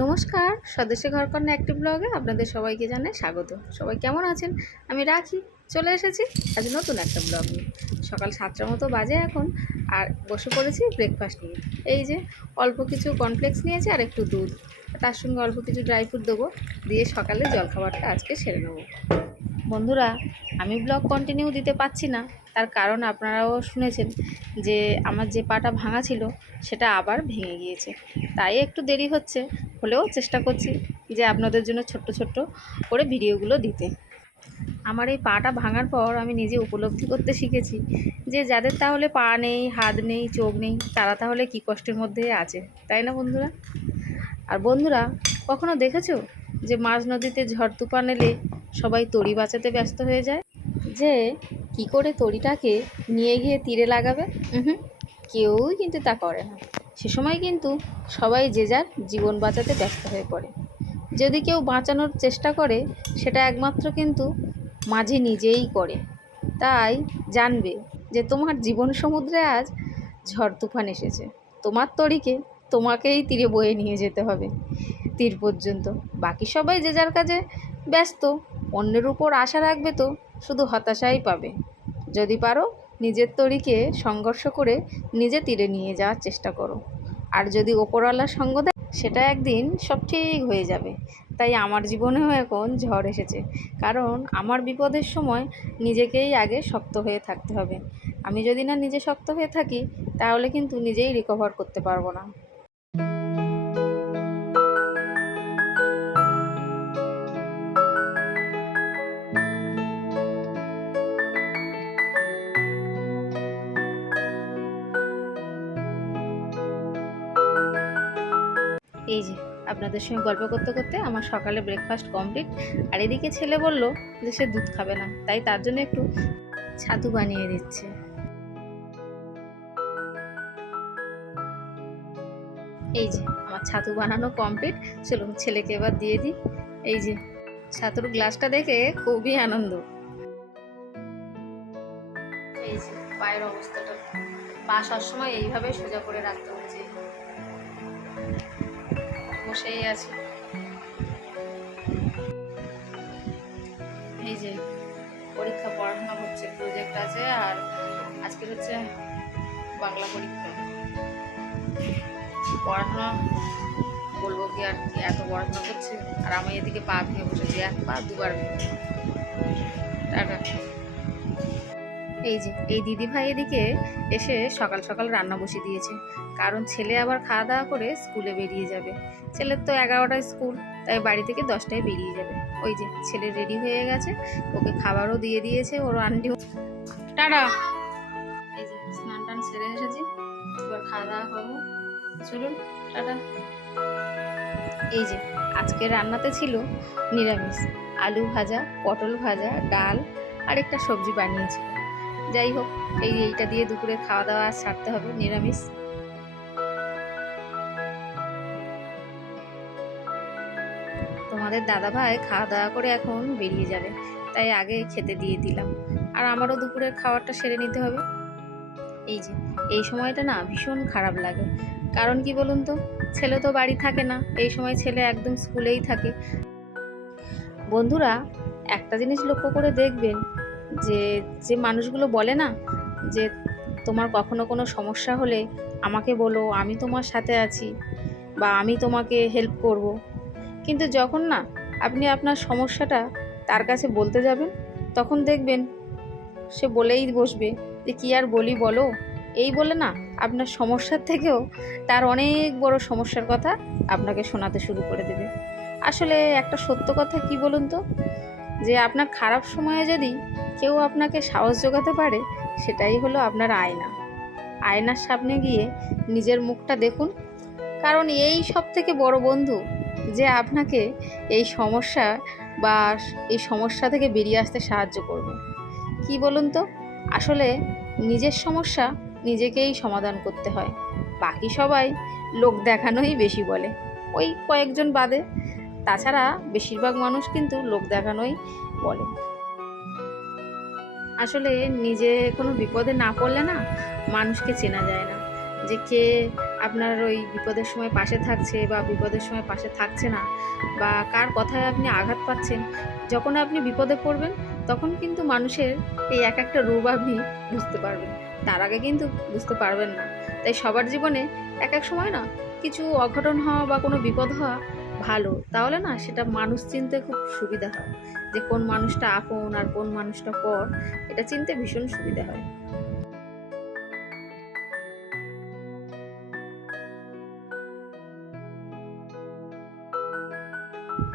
নমস্কার, স্বদেশী ঘরকন্যা একটি ব্লগে আপনাদের সবাইকে জানাই স্বাগত। সবাই কেমন আছেন? আমি রাখি চলে এসেছি আজ নতুন একটা ব্লগ নিয়ে। সকাল 7টার মতো বাজে এখন, আর বসে পড়েছি ব্রেকফাস্ট নিয়ে। এই যে অল্প কিছু কর্নফ্লেক্স নিয়েছি আর একটু দুধ, তার সঙ্গে অল্প কিছু ড্রাই ফ্রুট দেবো, দিয়ে সকালে জলখাবারটা আজকে সেরে নেবো। বন্ধুরা, আমি ব্লগ কন্টিনিউ দিতে পারছি না, তার কারণ আপনারাও শুনেছেন যে আমার যে পাটা ভাঙা ছিল সেটা আবার ভেঙে গিয়েছে, তাই একটু দেরি হচ্ছে। হলেও চেষ্টা করছি যে আপনাদের জন্য ছোট্ট ছোট্ট করে ভিডিওগুলো দিতে। আমার এই পাটা ভাঙার পর আমি নিজে উপলব্ধি করতে শিখেছি যে যাদের তাহলে পা নেই, হাত নেই, চোখ নেই, তারা তাহলে কী কষ্টের মধ্যে আছে, তাই না বন্ধুরা? আর বন্ধুরা, কখনো দেখেছো যে মাঝ নদীতে ঝড় তুফান এলে সবাই তরি বাঁচাতে ব্যস্ত হয়ে যায়, যে কি করে তরিটাকে নিয়ে গিয়ে তীরে লাগাবে? কেউই কিন্তু তা করে না। সে সময় কিন্তু সবাই যে যার জীবন বাঁচাতে ব্যস্ত হয়ে পড়ে। যদি কেউ বাঁচানোর চেষ্টা করে, সেটা একমাত্র কিন্তু মাঝি নিজেই করে। তাই জানবে যে তোমার জীবন সমুদ্রে আজ ঝড় তুফান এসেছে, তোমার তরিকে তোমাকেই তীরে বয়ে নিয়ে যেতে হবে, তীর পর্যন্ত। বাকি সবাই যে যার কাজে ব্যস্ত, অন্যের উপর আশা রাখবে তো শুধু হতাশাই পাবে। যদি পারো নিজের তরিকে সংঘর্ষ করে নিজে তীরে নিয়ে যাওয়ার চেষ্টা করো, আর যদি ওপরওয়ালার সঙ্গ দেয় সেটা একদিন সব ঠিক হয়ে যাবে। তাই আমার জীবনেও এখন ঝড় এসেছে, কারণ আমার বিপদের সময় নিজেকেই আগে শক্ত হয়ে থাকতে হবে। আমি যদি না নিজে শক্ত হয়ে থাকি, তাহলে কিন্তু নিজেই রিকভার করতে পারবো না। এই যে আপনাদের সঙ্গে গল্প করতে করতে আমার সকালে ব্রেকফাস্ট কমপ্লিট। আর এদিকে ছেলে বলল যে সে দুধ খাবে না, তাই তার জন্য একটু ছাতু বানিয়ে দিচ্ছে। এই যে আমার ছাতু বানানো কমপ্লিট, চলুন ছেলেকে এবার দিয়ে দিই। এই যে ছাতুর গ্লাসটা দেখে খুবই আনন্দ। এই যে পায়ের অবস্থাটা, পা সবসময় এইভাবে সোজা করে রাখতে হচ্ছে, বসেই আছে। এই যে পরীক্ষা, পড়াশোনা হচ্ছে, প্রজেক্ট আছে, আর আজকের হচ্ছে বাংলা পরীক্ষা। পড়াশোনা বলবো কি আর কি, এত পড়াশোনা করছে, আর আমি এদিকে পা ভেঙে বসেছি, এক পা দুবার ভেঙে। টাটা। এই যে এই দিদিভাই এদিকে এসে সকাল সকাল রান্না বসিয়ে দিয়েছে, কারণ ছেলে আবার খাওয়া দাওয়া করে স্কুলে বেরিয়ে যাবে। ছেলের তো 11টায় স্কুল, তাই বাড়ি থেকে 10টায় বেরিয়ে যাবে। ওই যে ছেলে রেডি হয়ে গেছে, ওকে খাবারও দিয়ে দিয়েছে ওর আন্টি। টাটা। এই যে স্নান টান সেরে এসেছি, এবার খাওয়া দাওয়া করবো, চলুন টাটা। এই যে আজকে রান্নাতে ছিল নিরামিষ, আলু ভাজা, পটল ভাজা, ডাল আর একটা সবজি বানিয়েছি। যাই হোক, এইটা দিয়ে দুপুরে খাওয়া দাওয়া সারতে হবে, নিরামিষ। তোমাদের দাদাভাই খাওয়া দাওয়া করে এখন বেরিয়ে যাবে, তাই আগে খেতে দিয়ে দিলাম, আর আমারও দুপুরের খাবারটা সেরে নিতে হবে। এই যে এই সময়টা না ভীষণ খারাপ লাগে, কারণ কি বলুন তো, ছেলে তো বাড়ি থাকে না, এই সময় ছেলে একদম স্কুলেই থাকে। বন্ধুরা, একটা জিনিস লক্ষ্য করে দেখবেন, যে যে মানুষগুলো বলে না যে তোমার কখনো কোনো সমস্যা হলে আমাকে বলো, আমি তোমার সাথে আছি, বা আমি তোমাকে হেল্প করব, কিন্তু যখন না আপনি আপনার সমস্যাটা তার কাছে বলতে যাবেন, তখন দেখবেন সে বলেই বসবে যে কী আর বলি বলো, এই বলে না আপনার সমস্যার থেকেও তার অনেক বড় সমস্যার কথা আপনাকে শোনাতে শুরু করে দেবে। আসলে একটা সত্য কথা কি বলুন তো, যে আপনার খারাপ সময়ে যদি কেউ আপনাকে সাহস জোগাতে পারে, সেটাই হলো আপনার আয়না। আয়নার সামনে গিয়ে নিজের মুখটা দেখুন, কারণ এই সব থেকে বড় বন্ধু যে আপনাকে এই সমস্যা বা এই সমস্যা থেকে বেরিয়ে আসতে সাহায্য করবে। কি বলুন তো, আসলে নিজের সমস্যা নিজেকেই সমাধান করতে হয়, বাকি সবাই লোক দেখানোই বেশি বলে, ওই কয়েকজন বাদে। তাছাড়া বেশিরভাগ মানুষ কিন্তু লোক দেখানোই বলে। আসলে নিজে কোনো বিপদে না পড়লে না মানুষকে চেনা যায় না, যে কে আপনার ওই বিপদের সময় পাশে থাকছে বা বিপদের সময় পাশে থাকছে না, বা কার কথায় আপনি আঘাত পাচ্ছেন। যখন আপনি বিপদে পড়বেন তখন কিন্তু মানুষের এই এক একটা রূপ আপনি বুঝতে পারবেন, তার আগে কিন্তু বুঝতে পারবেন না। তাই সবার জীবনে এক এক সময় না কিছু অঘটন হওয়া বা কোনো বিপদ হওয়া ভালো, তাহলে না সেটা মানুষ চিনতে খুব সুবিধা হয়, যে কোন মানুষটা আপন আর কোন মানুষটা পর, এটা চিনতে ভীষণ সুবিধা হয়।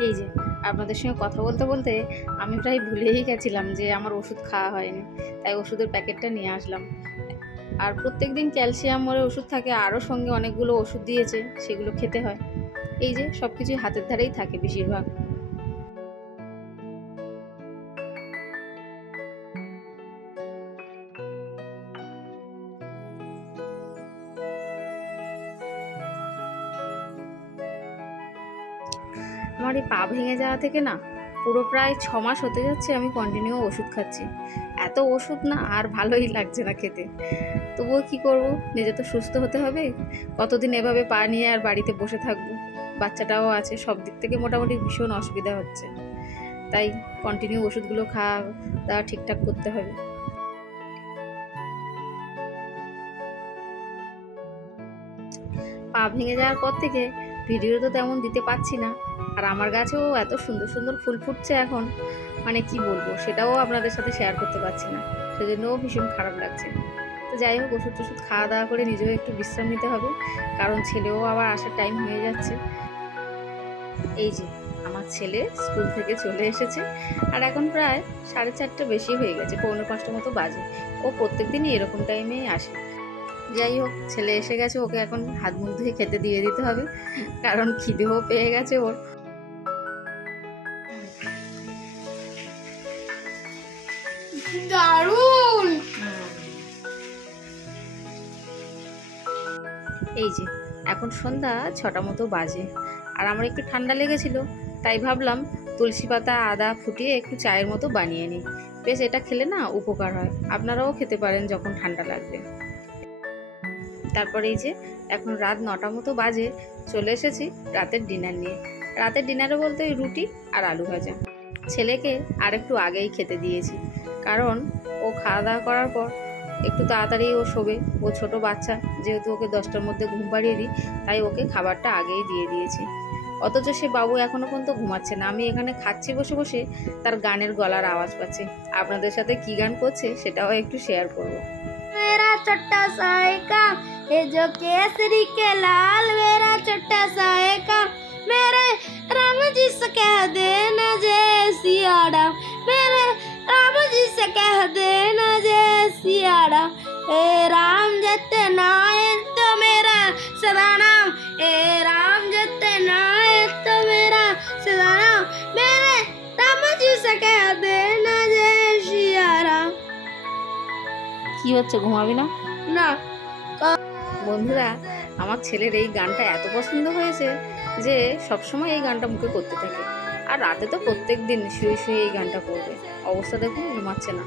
এই যে আপনাদের সঙ্গে কথা বলতে বলতে আমি প্রায় ভুলেই গেছিলাম যে আমার ওষুধ খাওয়া হয়নি, তাই ওষুধের প্যাকেটটা নিয়ে আসলাম। আর প্রত্যেক দিন ক্যালসিয়ামের ওষুধ থাকে, আরও সঙ্গে অনেকগুলো ওষুধ দিয়েছে, সেগুলো খেতে হয়। এই যে সব কিছুই হাতের ধারেই থাকে বেশিরভাগ। আমার এই পা ভেঙে যাওয়া থেকে না পুরো প্রায় 6 মাস হতে যাচ্ছে আমি কন্টিনিউ ওষুধ খাচ্ছি। এত ওষুধ না আর ভালোই লাগছে না খেতে। তবুও কি করব, নিজে তো সুস্থ হতে হবে। কতদিন এভাবে পা নিয়ে আর বাড়িতে বসে থাকবো, বাচ্চাটাও আছে, সব দিক থেকে মোটামুটি ভীষণ অসুবিধা হচ্ছে। তাই কন্টিনিউ ওষুধগুলো খাওয়া দাওয়া ঠিকঠাক করতে হবে। পা ভেঙে যাওয়ার পর থেকে ভিডিও তো তেমন দিতে পারছি না, আর আমার গাছেও এত সুন্দর সুন্দর ফুল ফুটছে এখন, মানে কি বলবো, সেটাও আপনাদের সাথে শেয়ার করতে পারছি না, সেজন্যও ভীষণ খারাপ লাগছে। তো যাই হোক, ওষুধ টষুধ খাওয়া দাওয়া করে নিজেও একটু বিশ্রাম নিতে হবে, কারণ ছেলেও আবার আসার টাইম হয়ে যাচ্ছে। এই যে আমার ছেলে স্কুল থেকে চলে এসেছে, আর এখন প্রায় 4:30 বেশি হয়ে গেছে, 4:45 মতো বাজে। ও প্রত্যেক দিনই এরকম টাইমেই আসে। যাই হোক, ছেলে এসে গেছে, ওকে এখন হাত মুখ ধুয়ে খেতে দিয়ে দিতে হবে, কারণ খিদেও পেয়ে গেছে ওর। দারুণ। এই যে এখন সন্ধ্যা 6টা মতো বাজে, আর আমার একটু ঠান্ডা লেগেছিল, তাই ভাবলাম তুলসী পাতা আদা ফুটিয়ে একটু চায়ের মতো বানিয়ে নিই। বেশ, এটা খেলে না উপকার হয়, আপনারাও খেতে পারেন যখন ঠান্ডা লাগবে। তারপরে এই যে এখন রাত 9টা মতো বাজে, চলে এসেছি রাতের ডিনার নিয়ে। রাতের ডিনারে বলতে ওই রুটি আর আলু ভাজা। ছেলেকে আর একটু আগেই খেতে দিয়েছি, কারণ ও খাওয়া দাওয়া করার পর একটু তাড়াতাড়ি ও শোবে। ও ছোট বাচ্চা, যেহেতু ওকে 10টার মধ্যে ঘুম পাড়িয়ে দিই, তাই ওকে খাবারটা আগেই দিয়ে দিয়েছি। অথচ সে বাবু এখনো পর্যন্ত ঘুমাচ্ছে না। আমি এখানে খাচ্ছি বসে বসে, তার গানের গলার আওয়াজ পাচ্ছি। আপনাদের সাথে কি গান করছে সেটাও একটু শেয়ার করবো। मेरा छोटा सा काम ये जो केसरी के लाल, मेरा छोटा सा काम मेरे राम जी से कह देना जय सिया राम, मेरे राम जी से कह देना जय सिया राम। ए राम जितना है तो मेरा सदा नाम, ए राम जितना है तो मेरा सदा नाम, मेरे राम जी से कह देना जय सिया राम। কি হচ্ছে, ঘুমাবি না? না। বন্ধুরা, আমার ছেলের এই গানটা এত পছন্দ হয়েছে যে সবসময় এই গানটা মুখে করতে থাকে, আর রাতে তো প্রত্যেক দিন শুয়ে শুয়ে এই গানটা করবে। অবস্থা দেখুন, ঘুমাচ্ছে না।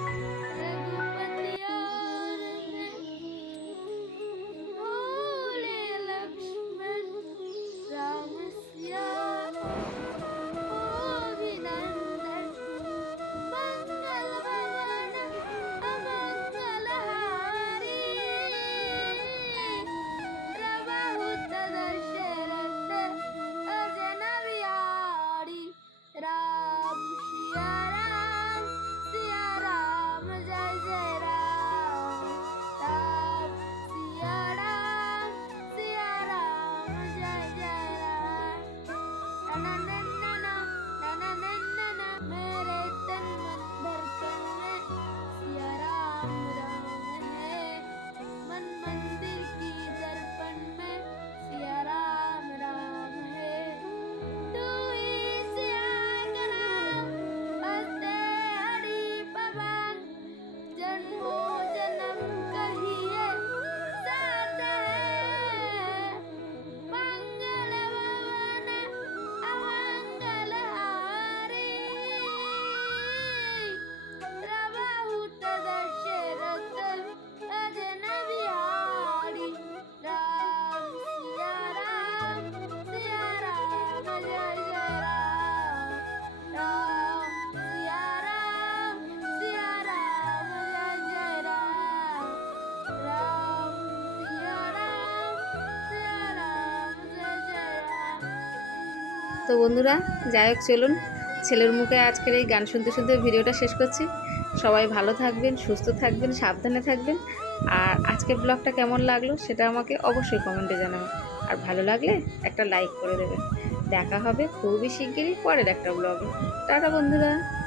তো বন্ধুরা, যাই হোক চলুন, ছেলের মুখে আজকের এই গান শুনতে শুনতে ভিডিওটা শেষ করছি। সবাই ভালো থাকবেন, সুস্থ থাকবেন, সাবধানে থাকবেন। আর আজকের ব্লগটা কেমন লাগলো সেটা আমাকে অবশ্যই কমেন্টে জানাবেন। আর ভালো লাগলে একটা লাইক করে দেবেন। দেখা হবে খুবই শিগগিরই পরের একটা ব্লগে। টাটা বন্ধুরা।